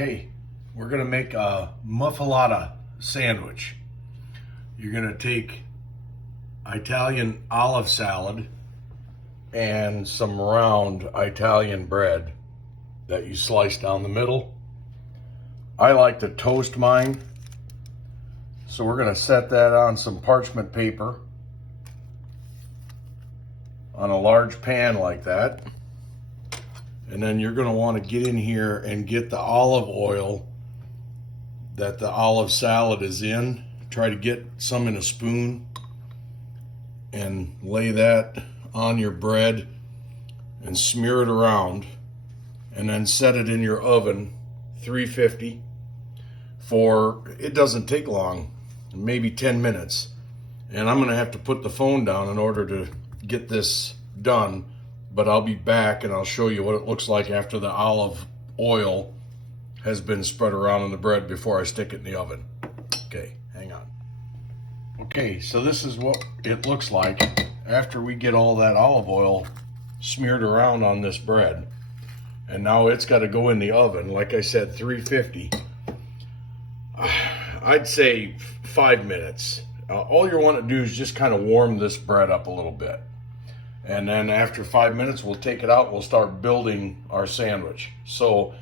Okay, we're gonna make a muffuletta sandwich. You're gonna take Italian olive salad and some round Italian bread that you slice down the middle. I like to toast mine, so we're gonna set that on some parchment paper on a large pan like that. And then you're gonna wanna get in here and get the olive oil that the olive salad is in. Try to get some in a spoon and lay that on your bread and smear it around, and then set it in your oven, 350, for, it doesn't take long, maybe 10 minutes. And I'm gonna have to put the phone down in order to get this done, but I'll be back and I'll show you what it looks like after the olive oil has been spread around on the bread before I stick it in the oven. Okay, hang on. Okay, so this is what it looks like after we get all that olive oil smeared around on this bread. And now it's got to go in the oven, like I said, 350. I'd say 5 minutes. All you want to do is just kind of warm this bread up a little bit. And then after 5 minutes, we'll take it out. We'll start building our sandwich. So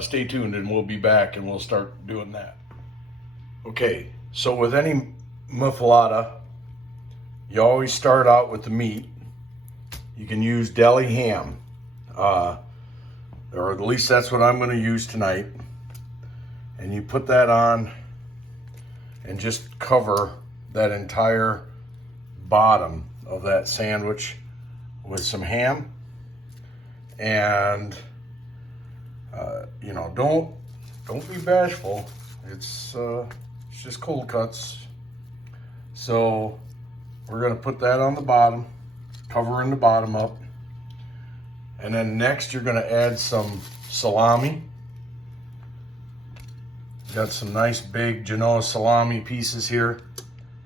stay tuned and we'll be back and we'll start doing that. Okay, so with any muffuletta, you always start out with the meat. You can use deli ham, or at least that's what I'm going to use tonight. And you put that on and just cover that entire bottom of that sandwich with some ham. And you know, don't be bashful. It's just cold cuts. So we're gonna put that on the bottom, covering the bottom up. And then next you're gonna add some salami. Got some nice big Genoa salami pieces here.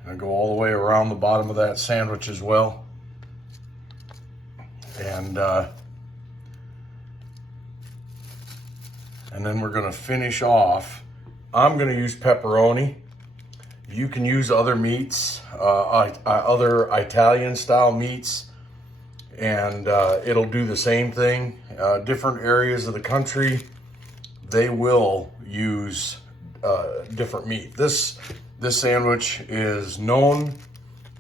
And go all the way around the bottom of that sandwich as well. And then we're gonna finish off. I'm gonna use pepperoni. You can use other meats, other Italian style meats, and it'll do the same thing. Different areas of the country, they will use different meat. This sandwich is known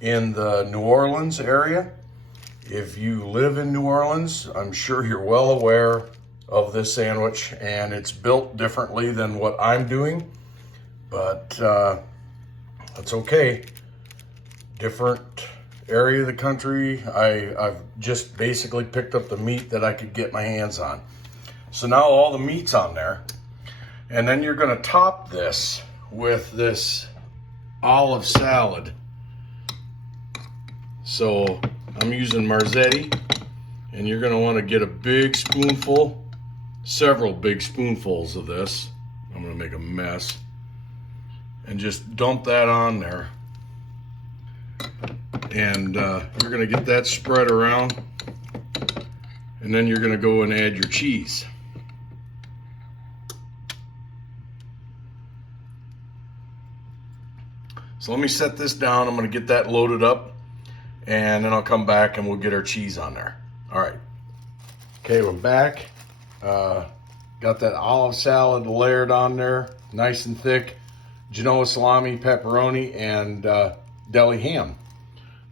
in the New Orleans area. If you live in New Orleans, I'm sure you're well aware of this sandwich, and it's built differently than what I'm doing, but that's okay. Different area of the country. I've just basically picked up the meat that I could get my hands on. So now all the meat's on there, and then you're gonna top this with this olive salad. So I'm using Marzetti, and you're gonna wanna get a big spoonful, several big spoonfuls of this. I'm gonna make a mess. And just dump that on there. And you're gonna get that spread around. And then you're gonna go and add your cheese. So let me set this down. I'm gonna get that loaded up, and then I'll come back and we'll get our cheese on there. All right. Okay, we're back. Got that olive salad layered on there, nice and thick. Genoa salami, pepperoni, and deli ham.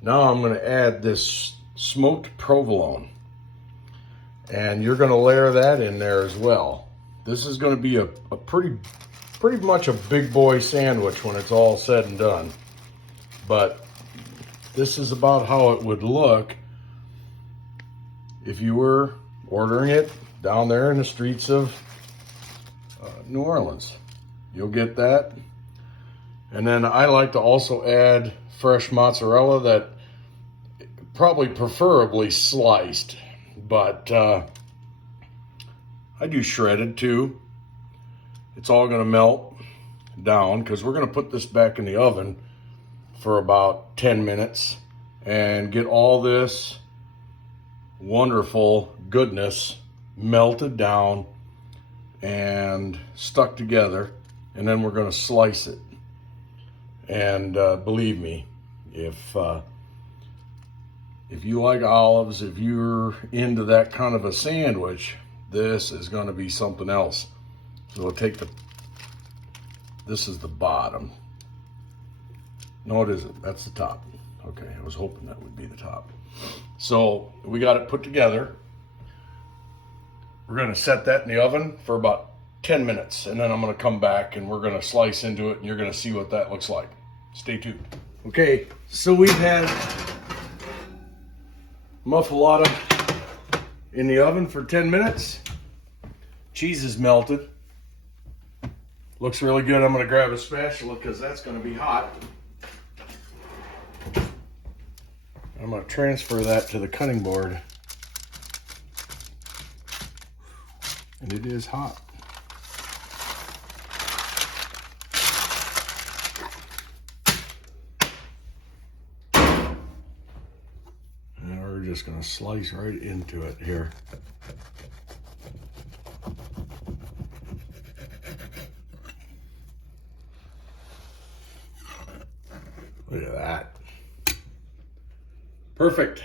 Now I'm gonna add this smoked provolone. And you're gonna layer that in there as well. This is gonna be a pretty much a big boy sandwich when it's all said and done. But this is about how it would look if you were ordering it down there in the streets of New Orleans. You'll get that. And then I like to also add fresh mozzarella, that probably preferably sliced, but I do shredded too. It's all gonna melt down because we're gonna put this back in the oven for about 10 minutes and get all this wonderful goodness melted down and stuck together, and then we're going to slice it. And believe me, if you like olives, if you're into that kind of a sandwich, this is going to be something else. So we'll take this is the bottom. No, it isn't. That's the top. Okay, I was hoping that would be the top. So we got it put together. We're going to set that in the oven for about 10 minutes, and then I'm going to come back and we're going to slice into it, and you're going to see what that looks like. Stay tuned. Okay, so we've had muffuletta in the oven for 10 minutes. Cheese is melted. Looks really good. I'm going to grab a spatula because that's going to be hot. I'm going to transfer that to the cutting board. And it is hot. And we're just going to slice right into it here. Look at that. Perfect.